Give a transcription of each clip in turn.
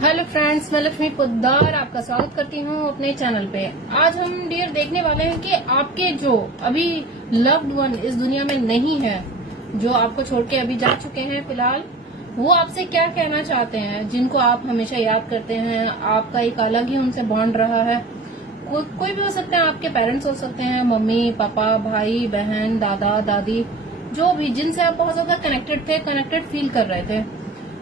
Hello friends, मैं लक्ष्मी पोद्दार आपका स्वागत करती हूँ अपने चैनल पे। आज हम डियर देखने वाले हैं कि आपके जो अभी लव्ड वन इस दुनिया में नहीं है, जो आपको छोड़ के अभी जा चुके हैं फिलहाल, वो आपसे क्या कहना चाहते हैं। जिनको आप हमेशा याद करते हैं, आपका एक अलग ही उनसे बॉन्ड रहा है। कोई भी हो सकते हैं, आपके पेरेंट्स हो सकते हैं, मम्मी पापा, भाई बहन, दादा दादी, जो भी जिनसे आप बहुत ज्यादा कनेक्टेड फील कर रहे थे।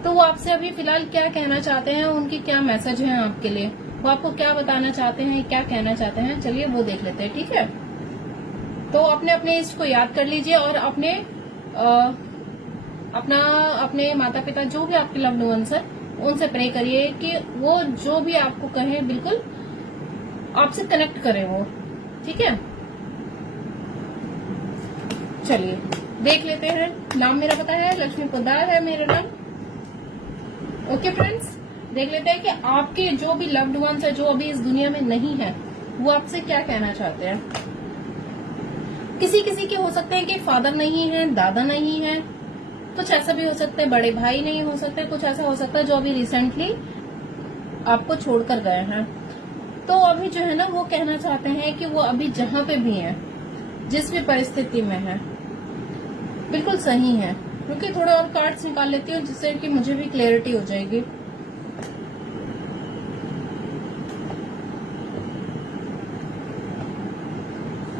तो वो आपसे अभी फिलहाल क्या कहना चाहते हैं, उनकी क्या मैसेज है आपके लिए, वो आपको क्या बताना चाहते हैं, क्या कहना चाहते हैं, चलिए वो देख लेते हैं। ठीक है, तो अपने इष्ट को याद कर लीजिए और अपने माता पिता, जो भी आपके लव्ड वंस है, उनसे प्रे करिए कि वो जो भी आपको कहें बिल्कुल आपसे कनेक्ट करें वो। ठीक है, चलिए देख लेते हैं। नाम मेरा पता है, लक्ष्मी पोद्दार है मेरा नाम। ओके फ्रेंड्स, देख लेते हैं कि आपके जो भी लव्ड वंस है, जो अभी इस दुनिया में नहीं है, वो आपसे क्या कहना चाहते हैं। किसी किसी के हो सकते हैं कि फादर नहीं है, दादा नहीं है, कुछ ऐसा भी हो सकता है, बड़े भाई नहीं हो सकते, कुछ ऐसा हो सकता है जो अभी रिसेंटली आपको छोड़कर गए हैं। तो अभी जो है ना, वो कहना चाहते हैं कि वो अभी जहां पे भी है, जिस भी परिस्थिति में है, बिल्कुल सही है। क्योंकि थोड़ा और कार्ड्स निकाल लेती हूँ जिससे कि मुझे भी क्लैरिटी हो जाएगी।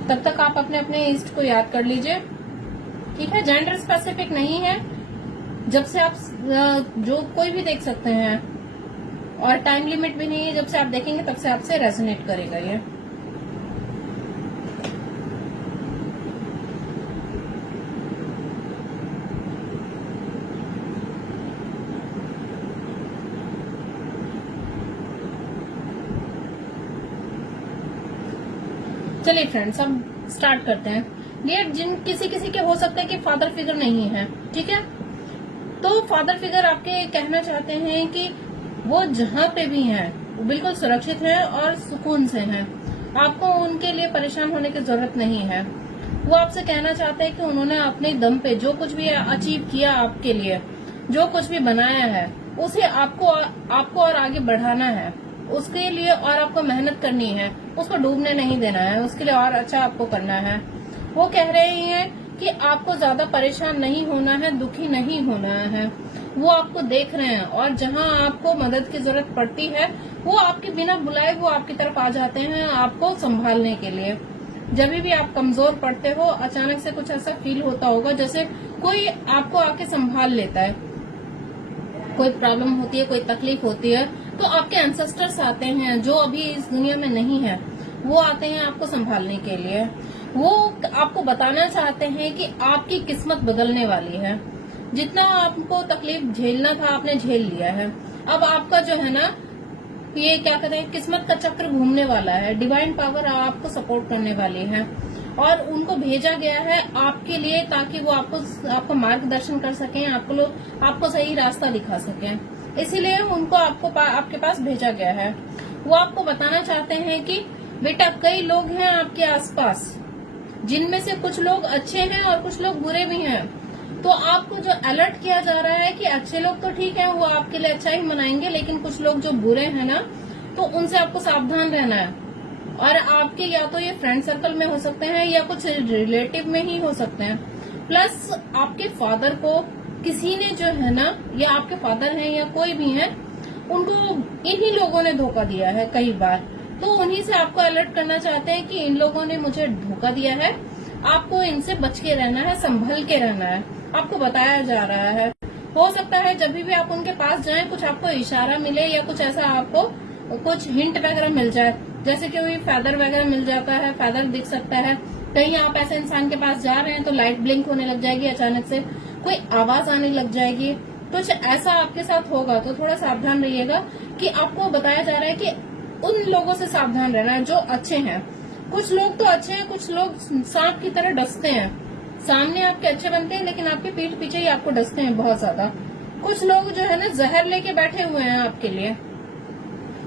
तब तक आप अपने इष्ट को याद कर लीजिए। ठीक है, जेंडर स्पेसिफिक नहीं है, जब से आप जो कोई भी देख सकते हैं, और टाइम लिमिट भी नहीं है, जब से आप देखेंगे तब से आपसे रेजोनेट करेगा ये। चलिए फ्रेंड्स, अब स्टार्ट करते हैं। डियर, किसी के हो सकता है कि फादर फिगर नहीं है। ठीक है, तो फादर फिगर आपके कहना चाहते हैं कि वो जहां पे भी हैं, वो बिल्कुल सुरक्षित है और सुकून से हैं। आपको उनके लिए परेशान होने की जरूरत नहीं है। वो आपसे कहना चाहते हैं कि उन्होंने अपने दम पे जो कुछ भी अचीव किया आपके लिए, जो कुछ भी बनाया है, उसे आपको और आगे बढ़ाना है। उसके लिए और आपको मेहनत करनी है, उसको डूबने नहीं देना है, उसके लिए और अच्छा आपको करना है। वो कह रहे हैं कि आपको ज्यादा परेशान नहीं होना है, दुखी नहीं होना है। वो आपको देख रहे हैं और जहां आपको मदद की जरूरत पड़ती है, वो आपके बिना बुलाए वो आपकी तरफ आ जाते हैं आपको संभालने के लिए। जब भी आप कमजोर पड़ते हो, अचानक से कुछ ऐसा फील होता होगा जैसे कोई आपको आके संभाल लेता है, कोई प्रॉब्लम होती है, कोई तकलीफ होती है, तो आपके एंसेस्टर्स आते हैं जो अभी इस दुनिया में नहीं है। वो आते हैं आपको संभालने के लिए। वो आपको बताना चाहते हैं कि आपकी किस्मत बदलने वाली है। जितना आपको तकलीफ झेलना था, आपने झेल लिया है। अब आपका जो है ना, ये क्या कहते हैं, किस्मत का चक्र घूमने वाला है। डिवाइन पावर आपको सपोर्ट करने वाली है और उनको भेजा गया है आपके लिए, ताकि वो आपको मार्गदर्शन कर सकें, आपको सही रास्ता दिखा सकें। इसीलिए उनको आपके पास भेजा गया है। वो आपको बताना चाहते हैं कि बेटा, कई लोग हैं आपके आसपास, जिनमें से कुछ लोग अच्छे हैं और कुछ लोग बुरे भी हैं। तो आपको जो अलर्ट किया जा रहा है कि अच्छे लोग तो ठीक है, वो आपके लिए अच्छा ही मनाएंगे, लेकिन कुछ लोग जो बुरे हैं ना, तो उनसे आपको सावधान रहना है। और आपके या तो ये फ्रेंड सर्कल में हो सकते हैं या कुछ रिलेटिव में ही हो सकते हैं। प्लस आपके फादर को किसी ने जो है ना, या आपके फादर हैं या कोई भी है, उनको इन्हीं लोगों ने धोखा दिया है कई बार। तो उन्हीं से आपको अलर्ट करना चाहते हैं कि इन लोगों ने मुझे धोखा दिया है, आपको इनसे बच के रहना है, संभल के रहना है, आपको बताया जा रहा है। हो सकता है जब भी आप उनके पास जाएं, कुछ आपको इशारा मिले या कुछ ऐसा आपको कुछ हिंट वगैरह मिल जाए, जैसे कि वही फेदर वगैरह मिल जाता है, फेदर दिख सकता है। कहीं आप ऐसे इंसान के पास जा रहे हैं तो लाइट ब्लिंक होने लग जाएगी, अचानक से कोई आवाज आने लग जाएगी, कुछ ऐसा आपके साथ होगा। तो थोड़ा सावधान रहिएगा कि आपको बताया जा रहा है कि उन लोगों से सावधान रहना है जो अच्छे हैं। कुछ लोग तो अच्छे हैं, कुछ लोग सांप की तरह डसते हैं, सामने आपके अच्छे बनते हैं लेकिन आपके पीठ पीछे ही आपको डसते हैं बहुत ज्यादा। कुछ लोग जो है ना, जहर लेके बैठे हुए हैं आपके लिए।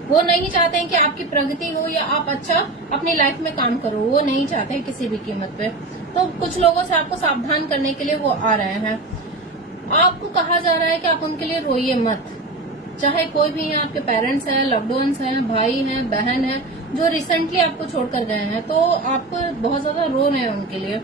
वो नहीं चाहते हैं कि आपकी प्रगति हो या आप अच्छा अपनी लाइफ में काम करो, वो नहीं चाहते हैं किसी भी कीमत पे। तो कुछ लोगों से आपको सावधान करने के लिए वो आ रहे हैं। आपको कहा जा रहा है कि आप उनके लिए रोइए मत, चाहे कोई भी है, आपके पेरेंट्स हैं, लव्ड वंस हैं, भाई हैं, बहन है, जो रिसेंटली आपको छोड़कर गए हैं, तो आप बहुत ज्यादा रो रहे हैं उनके लिए,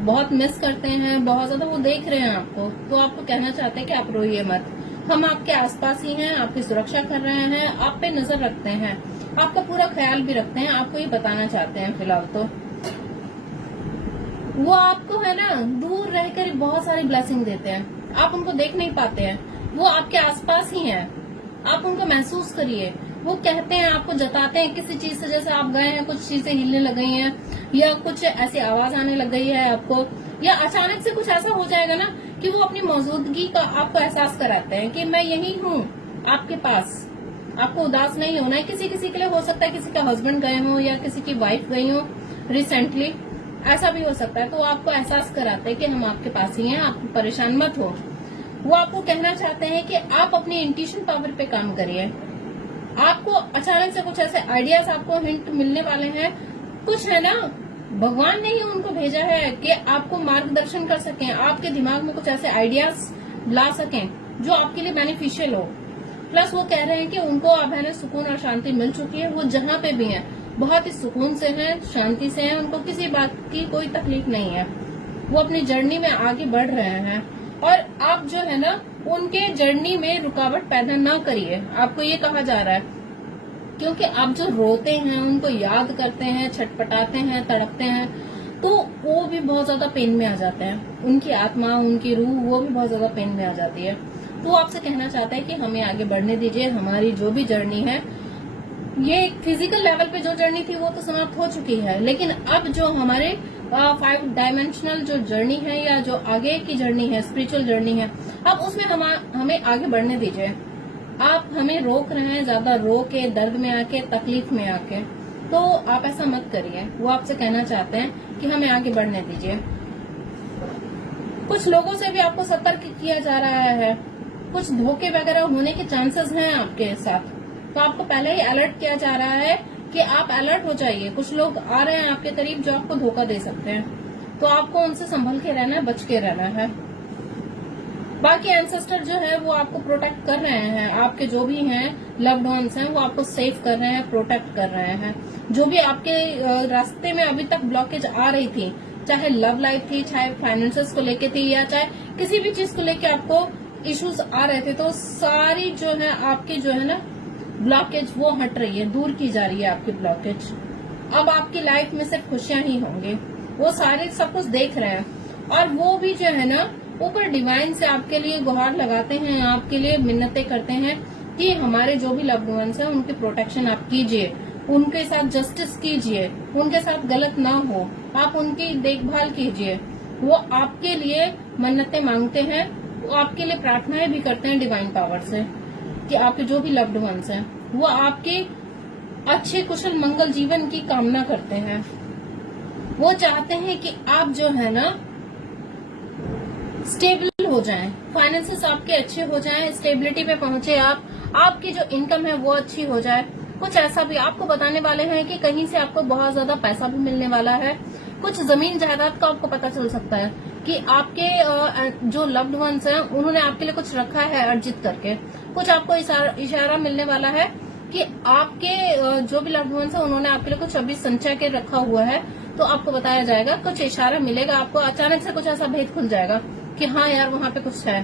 बहुत मिस करते हैं, बहुत ज्यादा वो देख रहे हैं आपको, तो आपको कहना चाहते हैं कि आप रोइए मत, हम आपके आसपास ही हैं, आपकी सुरक्षा कर रहे हैं, आप पे नजर रखते हैं, आपका पूरा ख्याल भी रखते हैं, आपको ये बताना चाहते हैं। फिलहाल तो वो आपको है ना दूर रहकर बहुत सारी ब्लेसिंग देते हैं, आप उनको देख नहीं पाते हैं, वो आपके आसपास ही हैं, आप उनको महसूस करिए। वो कहते हैं, आपको जताते हैं किसी चीज से, जैसे आप गए हैं, कुछ चीजें हिलने लग गई हैं, या कुछ ऐसी आवाज आने लग गई है आपको, या अचानक से कुछ ऐसा हो जाएगा ना कि वो अपनी मौजूदगी का आपको एहसास कराते हैं कि मैं यही हूँ आपके पास, आपको उदास नहीं होना है। किसी किसी के लिए हो सकता है किसी का हस्बैंड गए हो या किसी की वाइफ गई हो रिसेंटली, ऐसा भी हो सकता है, तो आपको एहसास कराते हैं कि हम आपके पास ही हैं, आप परेशान मत हो। वो आपको कहना चाहते हैं कि आप अपनी इंट्यूशन पावर पे काम करिए, आपको अचानक से कुछ ऐसे आइडियाज आपको हिंट मिलने वाले हैं, कुछ है ना भगवान ने ही उनको भेजा है कि आपको मार्गदर्शन कर सकें, आपके दिमाग में कुछ ऐसे आइडियाज ला सकें जो आपके लिए बेनिफिशियल हो। प्लस वो कह रहे हैं कि उनको अब है ना सुकून और शांति मिल चुकी है, वो जहाँ पे भी हैं बहुत ही सुकून से हैं, शांति से हैं, उनको किसी बात की कोई तकलीफ नहीं है, वो अपनी जर्नी में आगे बढ़ रहे हैं। और आप जो है ना उनके जर्नी में रुकावट पैदा ना करिए, आपको ये कहा जा रहा है, क्योंकि आप जो रोते हैं, उनको याद करते हैं, छटपटाते हैं, तड़पते हैं, तो वो भी बहुत ज्यादा पेन में आ जाते हैं, उनकी आत्मा, उनकी रूह, वो भी बहुत ज्यादा पेन में आ जाती है। तो आपसे कहना चाहता है कि हमें आगे बढ़ने दीजिए, हमारी जो भी जर्नी है, ये फिजिकल लेवल पे जो जर्नी थी वो तो समाप्त हो चुकी है, लेकिन अब जो हमारे 5 डायमेंशनल जो जर्नी है या जो आगे की जर्नी है, स्पिरिचुअल जर्नी है, अब उसमें हमें आगे बढ़ने दीजिए। आप हमें रोक रहे हैं, ज्यादा रो के, दर्द में आके, तकलीफ में आके, तो आप ऐसा मत करिए। वो आपसे कहना चाहते हैं कि हमें आगे बढ़ने दीजिए। कुछ लोगों से भी आपको सतर्क किया जा रहा है, कुछ धोखे वगैरह होने के चांसेस हैं आपके साथ, तो आपको पहले ही अलर्ट किया जा रहा है कि आप अलर्ट हो जाइए। कुछ लोग आ रहे हैं आपके करीब जो आपको धोखा दे सकते हैं, तो आपको उनसे संभल के रहना है, बच के रहना है। बाकी एंसेस्टर जो है वो आपको प्रोटेक्ट कर रहे हैं, आपके जो भी हैं लव्ड वंस हैं वो आपको सेव कर रहे हैं, प्रोटेक्ट कर रहे हैं। जो भी आपके रास्ते में अभी तक ब्लॉकेज आ रही थी, चाहे लव लाइफ थी, चाहे फाइनेंसेस को लेके थी, या चाहे किसी भी चीज को लेके आपको इश्यूज आ रहे थे, तो सारी जो है आपकी जो है ना ब्लॉकेज वो हट रही है, दूर की जा रही है आपकी ब्लॉकेज। अब आपकी लाइफ में सिर्फ खुशियां ही होंगी, वो सारे सब कुछ देख रहे हैं। और वो भी जो है ना ऊपर डिवाइन से आपके लिए गुहार लगाते हैं, आपके लिए मिन्नतें करते हैं कि हमारे जो भी लव्ड वंस हैं उनकी प्रोटेक्शन आप कीजिए, उनके साथ जस्टिस कीजिए, उनके साथ गलत ना हो, आप उनकी देखभाल कीजिए। वो आपके लिए मन्नतें मांगते हैं, वो आपके लिए प्रार्थनाएं भी करते हैं डिवाइन पावर से कि आपके जो भी लव्ड वंस हैं वो आपके अच्छे कुशल मंगल जीवन की कामना करते हैं। वो चाहते हैं कि आप जो है ना स्टेबल हो जाएं, फाइनेंसेस आपके अच्छे हो जाएं, स्टेबिलिटी पे पहुंचे आप, आपकी जो इनकम है वो अच्छी हो जाए। कुछ ऐसा भी आपको बताने वाले हैं कि कहीं से आपको बहुत ज्यादा पैसा भी मिलने वाला है, कुछ जमीन जायदाद का आपको पता चल सकता है कि आपके जो लव्ड वंस हैं उन्होंने आपके लिए कुछ रखा है अर्जित करके, कुछ आपको इशारा मिलने वाला है कि आपके जो भी लव्ड वंस हैं उन्होंने आपके लिए कुछ अभी संचय के रखा हुआ है, तो आपको बताया जाएगा, कुछ इशारा मिलेगा आपको, अचानक से कुछ ऐसा भेद खुल जाएगा कि हाँ यार वहाँ पे कुछ है,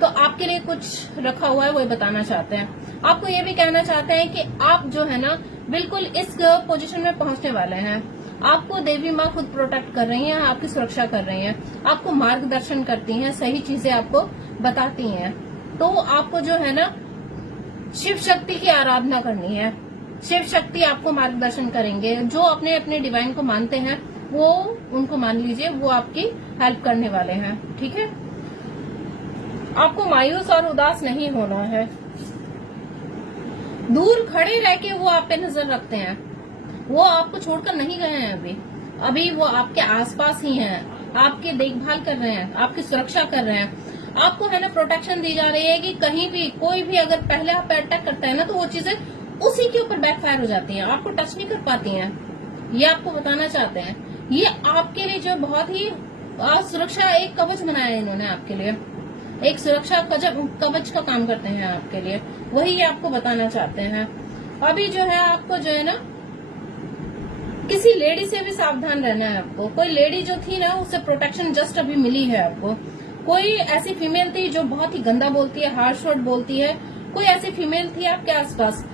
तो आपके लिए कुछ रखा हुआ है, वो बताना चाहते हैं। आपको ये भी कहना चाहते हैं कि आप जो है ना बिल्कुल इस पोजीशन में पहुंचने वाले हैं, आपको देवी माँ खुद प्रोटेक्ट कर रही हैं, आपकी सुरक्षा कर रही हैं, आपको मार्गदर्शन करती हैं, सही चीजें आपको बताती हैं। तो आपको जो है ना शिव शक्ति की आराधना करनी है, शिव शक्ति आपको मार्गदर्शन करेंगे। जो अपने अपने डिवाइन को मानते हैं वो उनको मान लीजिए, वो आपकी हेल्प करने वाले हैं, ठीक है। आपको मायूस और उदास नहीं होना है, दूर खड़े रह के वो आप पे नजर रखते हैं, वो आपको छोड़कर नहीं गए हैं, अभी वो आपके आसपास ही हैं, आपकी देखभाल कर रहे हैं, आपकी सुरक्षा कर रहे हैं। आपको है ना प्रोटेक्शन दी जा रही है कि कहीं भी कोई भी अगर पहले आप पे अटैक करता है ना तो वो चीजें उसी के ऊपर बैकफायर हो जाती हैं, आपको टच नहीं कर पाती हैं। ये आपको बताना चाहते हैं, ये आपके लिए जो बहुत ही सुरक्षा एक कवच बनाया है इन्होंने आपके लिए, एक सुरक्षा कवच का काम करते हैं आपके लिए। वही ये आपको बताना चाहते हैं। अभी जो है आपको जो है ना किसी लेडी से भी सावधान रहना है आपको। कोई लेडी जो थी ना उससे प्रोटेक्शन जस्ट अभी मिली है आपको। कोई ऐसी फीमेल थी जो बहुत ही गंदा बोलती है, हार्श वर्ड बोलती है। कोई ऐसी फीमेल थी आपके आसपास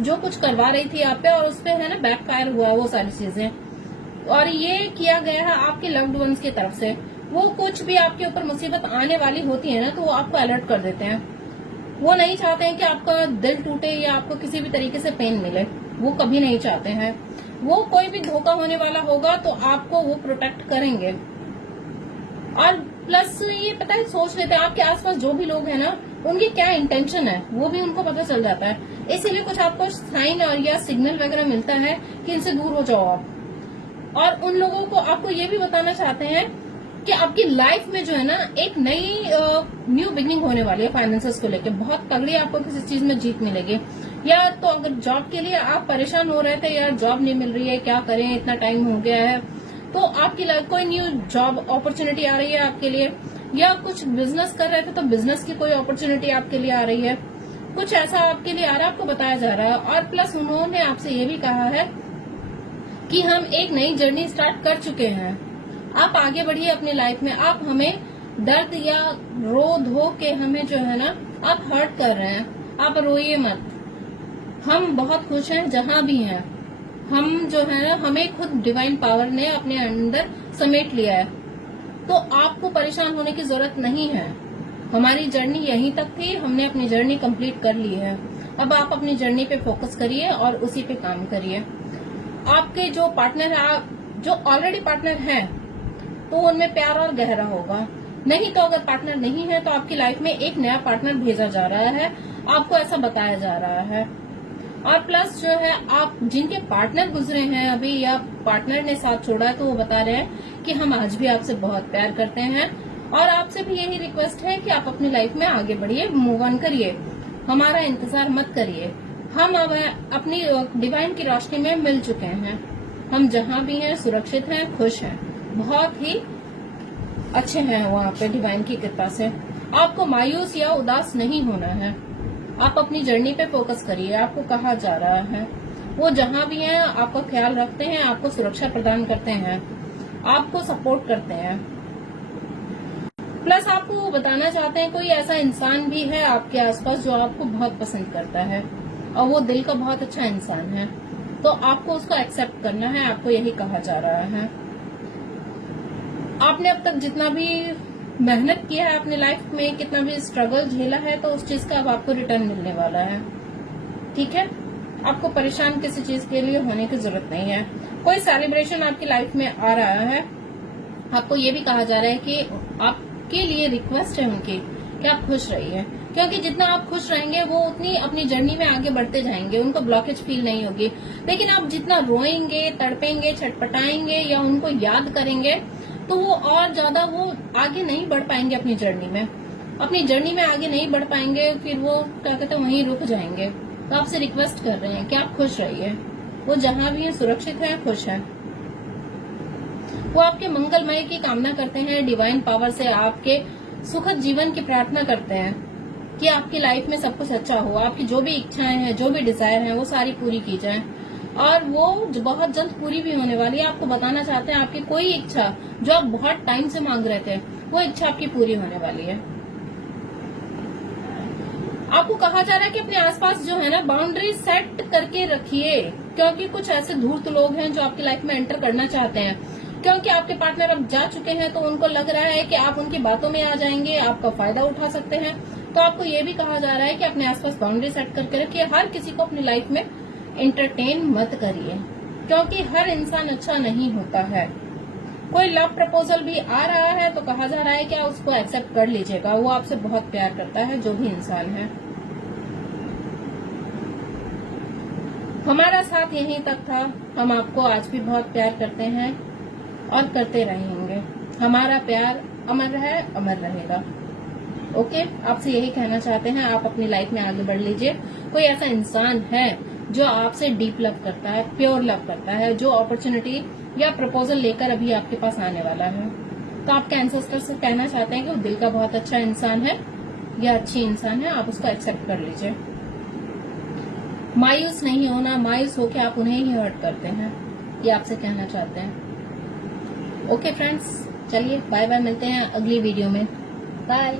जो कुछ करवा रही थी आप पे और उस पे है ना बैकफायर हुआ वो सारी चीजें। और ये किया गया है आपके लव्ड वंस की तरफ से। वो कुछ भी आपके ऊपर मुसीबत आने वाली होती है ना तो वो आपको अलर्ट कर देते हैं। वो नहीं चाहते हैं कि आपका दिल टूटे या आपको किसी भी तरीके से पेन मिले, वो कभी नहीं चाहते हैं। वो कोई भी धोखा होने वाला होगा तो आपको वो प्रोटेक्ट करेंगे। और प्लस ये पता है सोच लेते हैं आपके आसपास जो भी लोग हैं ना उनकी क्या इंटेंशन है वो भी उनको पता चल जाता है। इसीलिए कुछ आपको साइन और या सिग्नल वगैरह मिलता है कि इनसे दूर हो जाओ आप। और उन लोगों को आपको ये भी बताना चाहते हैं कि आपकी लाइफ में जो है ना एक नई न्यू बिगनिंग होने वाली है। फाइनेंसेस को लेकर बहुत तगड़ी आपको किसी चीज में जीत मिलेगी। या तो अगर जॉब के लिए आप परेशान हो रहे थे, यार जॉब नहीं मिल रही है, क्या करें, इतना टाइम हो गया है, तो आपकी लाइफ कोई न्यू जॉब अपॉर्चुनिटी आ रही है आपके लिए। या कुछ बिजनेस कर रहे थे तो बिजनेस की कोई अपॉर्चुनिटी आपके लिए आ रही है। कुछ ऐसा आपके लिए आ रहा है, आपको बताया जा रहा है। और प्लस उन्होंने आपसे ये भी कहा है कि हम एक नई जर्नी स्टार्ट कर चुके हैं, आप आगे बढ़िए अपनी लाइफ में। आप हमें दर्द या रो धो के हमें जो है ना आप हर्ट कर रहे हैं, आप रोइए मत। हम बहुत खुश हैं जहां भी हैं। हम जो है ना हमें खुद डिवाइन पावर ने अपने अंदर समेट लिया है, तो आपको परेशान होने की जरूरत नहीं है। हमारी जर्नी यहीं तक थी, हमने अपनी जर्नी कंप्लीट कर ली है। अब आप अपनी जर्नी पे फोकस करिए और उसी पे काम करिए। आपके जो पार्टनर है, जो ऑलरेडी पार्टनर है, तो उनमें प्यार और गहरा होगा। नहीं तो अगर पार्टनर नहीं है तो आपकी लाइफ में एक नया पार्टनर भेजा जा रहा है, आपको ऐसा बताया जा रहा है। और प्लस जो है आप जिनके पार्टनर गुजरे हैं अभी या पार्टनर ने साथ छोड़ा है तो वो बता रहे हैं कि हम आज भी आपसे बहुत प्यार करते हैं और आपसे भी यही रिक्वेस्ट है कि आप अपनी लाइफ में आगे बढ़िए, मूव ऑन करिए, हमारा इंतजार मत करिए। हम अब अपनी डिवाइन की रोशनी में मिल चुके हैं। हम जहाँ भी हैं सुरक्षित हैं, खुश हैं, बहुत ही अच्छे हैं वहाँ पे डिवाइन की कृपा से। आपको मायूस या उदास नहीं होना है। आप अपनी जर्नी पे फोकस करिए। आपको कहा जा रहा है वो जहाँ भी हैं आपका ख्याल रखते हैं, आपको सुरक्षा प्रदान करते हैं, आपको सपोर्ट करते हैं। प्लस आपको वो बताना चाहते हैं कोई ऐसा इंसान भी है आपके आसपास जो आपको बहुत पसंद करता है और वो दिल का बहुत अच्छा इंसान है, तो आपको उसको एक्सेप्ट करना है। आपको यही कहा जा रहा है। आपने अब तक जितना भी मेहनत किया है अपनी लाइफ में, कितना भी स्ट्रगल झेला है, तो उस चीज का अब आपको रिटर्न मिलने वाला है। ठीक है, आपको परेशान किसी चीज के लिए होने की जरूरत नहीं है। कोई सेलिब्रेशन आपकी लाइफ में आ रहा है। आपको ये भी कहा जा रहा है कि आपके लिए रिक्वेस्ट है उनकी कि आप खुश रहिए, क्योंकि जितना आप खुश रहेंगे वो उतनी अपनी जर्नी में आगे बढ़ते जाएंगे, उनको ब्लॉकेज फील नहीं होगी। लेकिन आप जितना रोएंगे, तड़पेंगे, छटपटाएंगे या उनको याद करेंगे तो वो और ज्यादा वो आगे नहीं बढ़ पाएंगे अपनी जर्नी में। अपनी जर्नी में आगे नहीं बढ़ पाएंगे, फिर वो क्या कहते हैं वहीं रुक जाएंगे। तो आपसे रिक्वेस्ट कर रहे हैं कि आप खुश रहिए। वो जहां भी है सुरक्षित है, खुश है। वो आपके मंगलमय की कामना करते हैं, डिवाइन पावर से आपके सुखद जीवन की प्रार्थना करते हैं कि आपकी लाइफ में सब कुछ अच्छा हो। आपकी जो भी इच्छाएं हैं, जो भी डिजायर हैं, वो सारी पूरी की जाए और वो बहुत जल्द पूरी भी होने वाली है। आपको बताना चाहते हैं आपकी कोई इच्छा जो आप बहुत टाइम से मांग रहे थे, वो इच्छा आपकी पूरी होने वाली है। आपको कहा जा रहा है कि अपने आसपास जो है ना बाउंड्री सेट करके रखिए, क्योंकि कुछ ऐसे धूर्त लोग हैं जो आपकी लाइफ में एंटर करना चाहते हैं। क्योंकि आपके पार्टनर अब जा चुके हैं तो उनको लग रहा है कि आप उनकी बातों में आ जाएंगे, आपका फायदा उठा सकते हैं। तो आपको ये भी कहा जा रहा है कि अपने आसपास बाउंड्री सेट करके रखिए। हर किसी को अपनी लाइफ में एंटरटेन मत करिए, क्योंकि हर इंसान अच्छा नहीं होता है। कोई लव प्रपोजल भी आ रहा है तो कहा जा रहा है कि आप उसको एक्सेप्ट कर लीजिएगा। वो आपसे बहुत प्यार करता है, जो भी इंसान है। हमारा साथ यहीं तक था। हम आपको आज भी बहुत प्यार करते हैं और करते रहेंगे। हमारा प्यार अमर है, अमर रहेगा। ओके, आपसे यही कहना चाहते हैं, आप अपनी लाइफ में आगे बढ़ लीजिए। कोई ऐसा इंसान है जो आपसे डीप लव करता है, प्योर लव करता है, जो अपॉर्चुनिटी या प्रपोजल लेकर अभी आपके पास आने वाला है। तो आपके एंसेस्टर से कहना चाहते हैं कि वो दिल का बहुत अच्छा इंसान है या अच्छी इंसान है, आप उसको एक्सेप्ट कर लीजिए। मायूस नहीं होना, मायूस होके आप उन्हें ही हर्ट करते हैं, ये आपसे कहना चाहते हैं। ओके फ्रेंड्स, चलिए बाय बाय, मिलते हैं अगली वीडियो में। बाय।